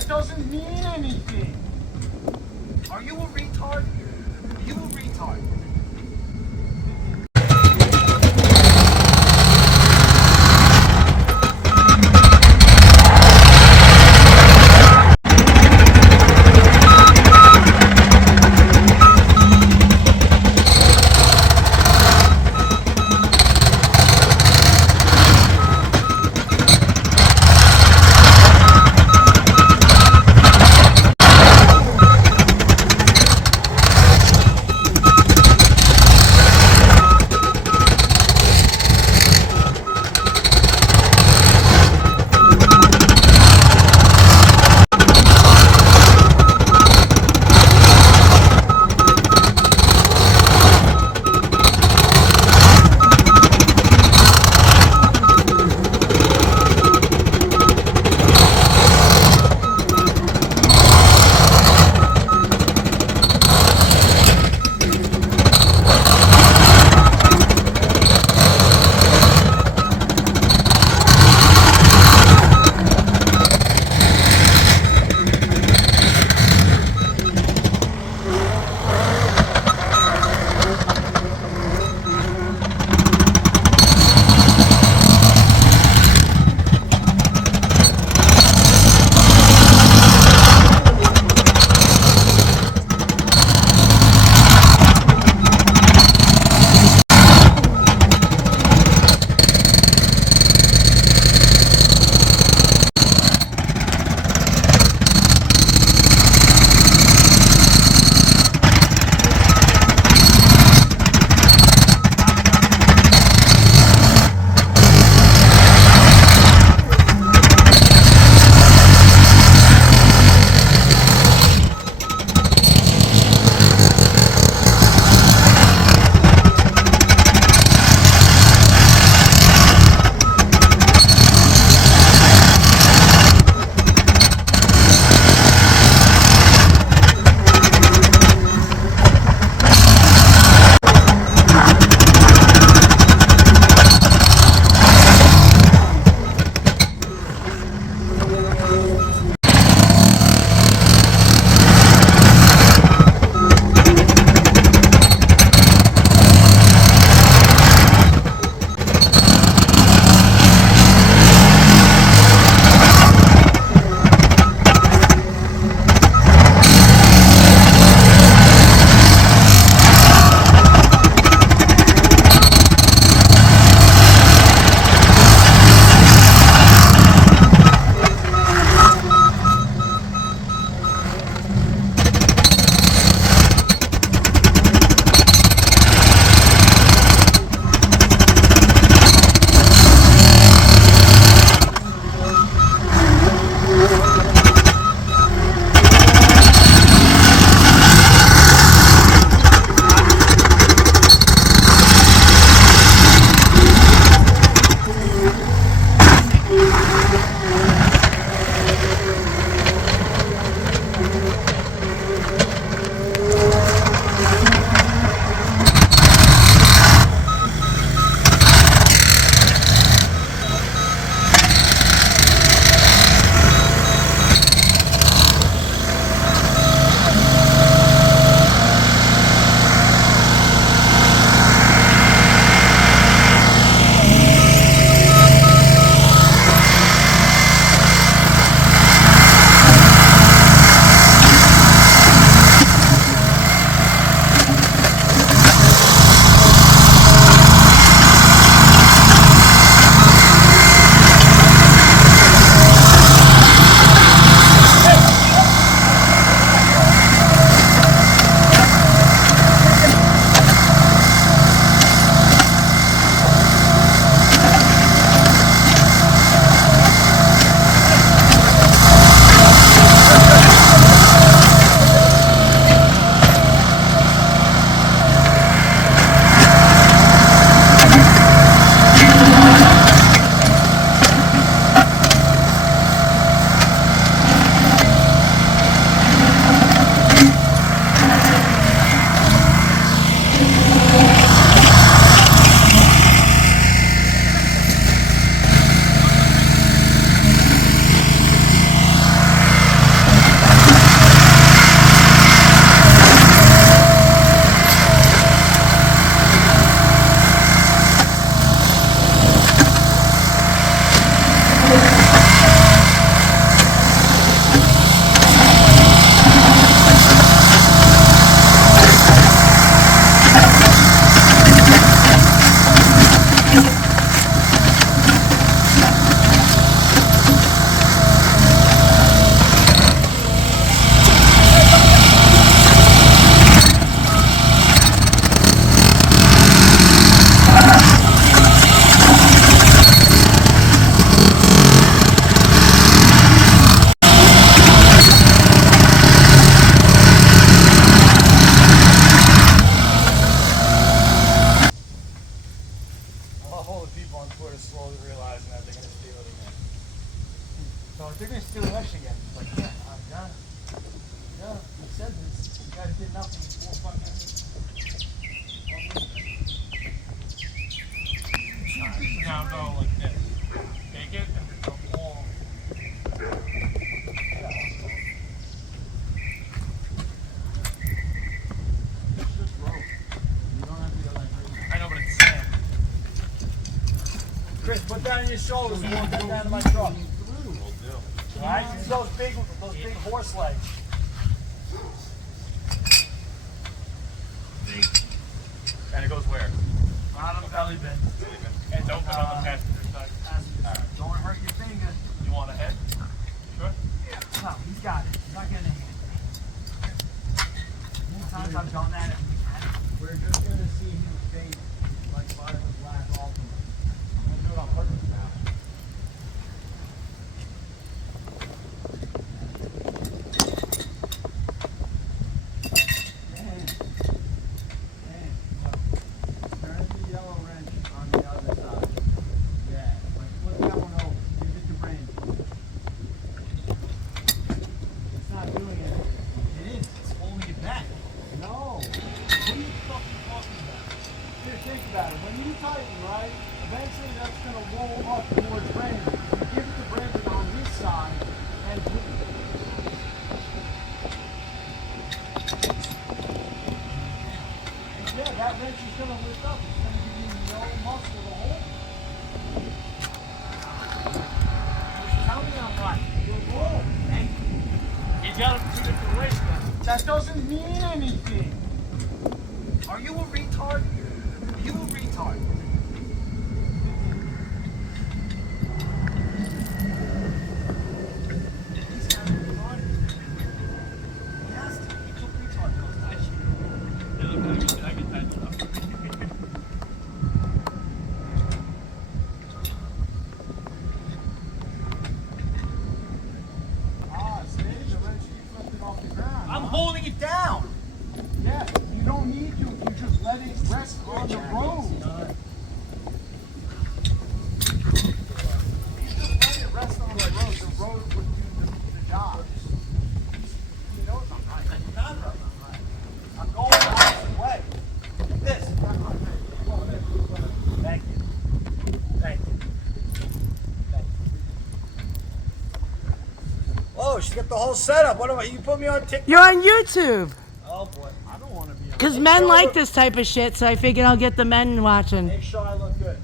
That doesn't mean anything. Are you a retard? You a retard. down on your shoulders and walk that down to my truck. Alright? Use those big horse legs. And it goes where? Right on the belly bend. And don't put it on the passenger side. Don't hurt your finger. You want a head? Sure. No, he's got it. He's not getting a hand. Many times I've done that. We're just going to see him fade like fire with black ultimate. I'm going to do it on purpose now. Turn the yellow wrench on the other side. Yeah, like flip that one over. Give it to Brandon. It's not doing it. It is. It's holding it back. No. What are you fucking talking about? Here, think about it. When you tighten, right, eventually that's going to roll up towards Brandon. You give it to Brandon on his side and yeah, that wrench is going to lift up. It's going to give you no muscle to hold. Tell me I'm right. You're wrong. Thank you. You got him 2 different ways, man. That doesn't mean anything. Are you a retard? You a retard. He's kind of retarded. He has to. He took retard pills. I should. Yeah, look, I get that stuff. See? The wrench keeps lifting off the ground. I'm holding it down. Yeah, you don't need to. You just let it rest on the road. You just let it rest on the road. The road would do the job. He knows I'm right. I'm going the opposite way. This. Thank you. Thank you. Thank you. Oh, she's got the whole setup. What about you? Put me on TikTok. You're on YouTube. Oh boy, I don't want to be on. Because men like this type of shit, so I figured I'll get the men watching. Make sure I look good.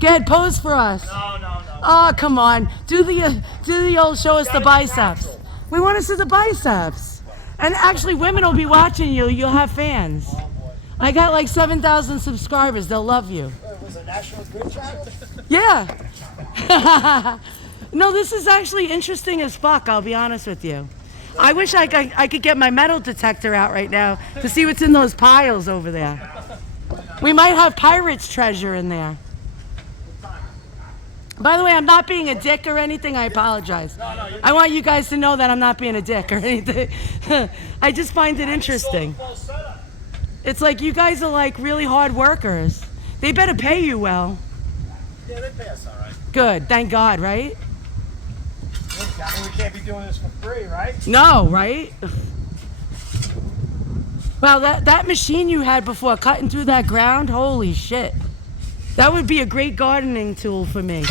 Good, pose for us. No. Oh, come on. Do the old show us the biceps. natural. We want to see the biceps. And actually, women will be watching you. You'll have fans. Oh boy. I got like 7,000 subscribers. They'll love you. Was it National Good Channel? Yeah. No, this is actually interesting as fuck, I'll be honest with you. I wish I could get my metal detector out right now to see what's in those piles over there. We might have pirates' treasure in there. By the way, I'm not being a dick or anything. I apologize. I want you guys to know that I'm not being a dick or anything. I just find it interesting. It's like you guys are like really hard workers. They better pay you well. Yeah, they pay us all right. Good, thank God, right? I mean, we can't be doing this for free, right? No, right? Well, that machine you had before cutting through that ground, holy shit. That would be a great gardening tool for me.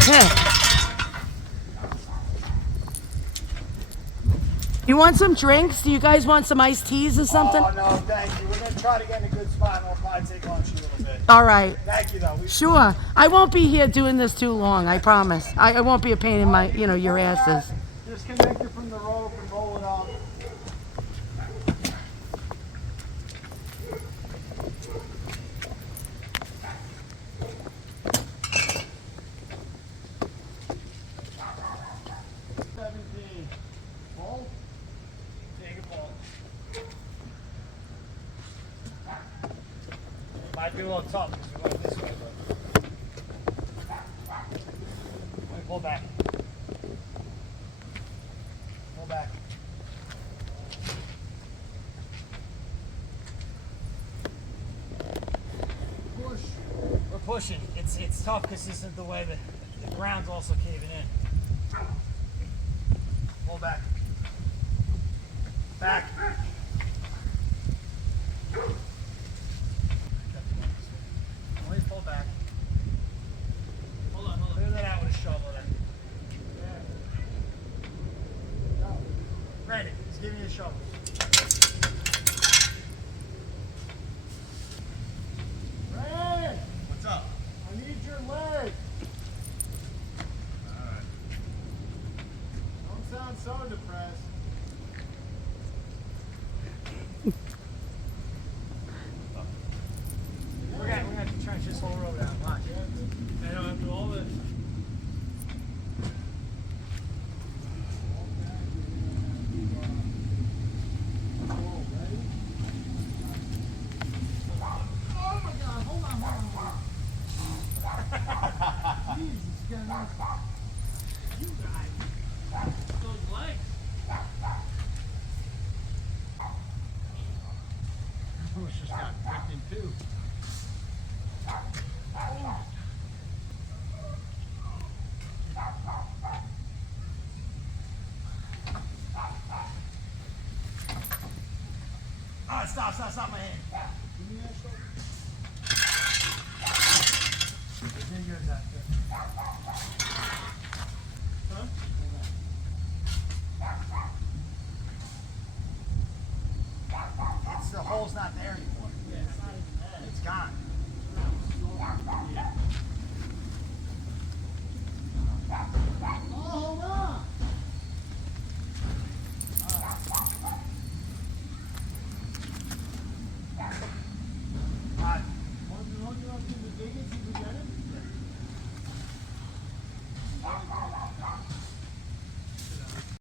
You want some drinks? Do you guys want some iced teas or something? Oh, no, thank you. We're going to try to get in a good spot and we'll probably take lunch a little bit. All right. Thank you, though. Sure. I won't be here doing this too long, I promise. I won't be a pain in my, your asses. Disconnect it from the rope and roll it up. Might be a little tough because we went this way, but let me pull back. Pull back. Push. We're pushing. It's tough because this isn't the way the ground's also caving in. Pull back. Back. Let me pull back. Hold on. Clear that out with a shovel then. Yeah. Brandon, he's giving you a shovel. Brandon! What's up? I need your leg. got tricked in too. Ah, stop my hand. Give me that shoulder. There goes that. Huh? The hole's not there anymore. Yeah, it's gone.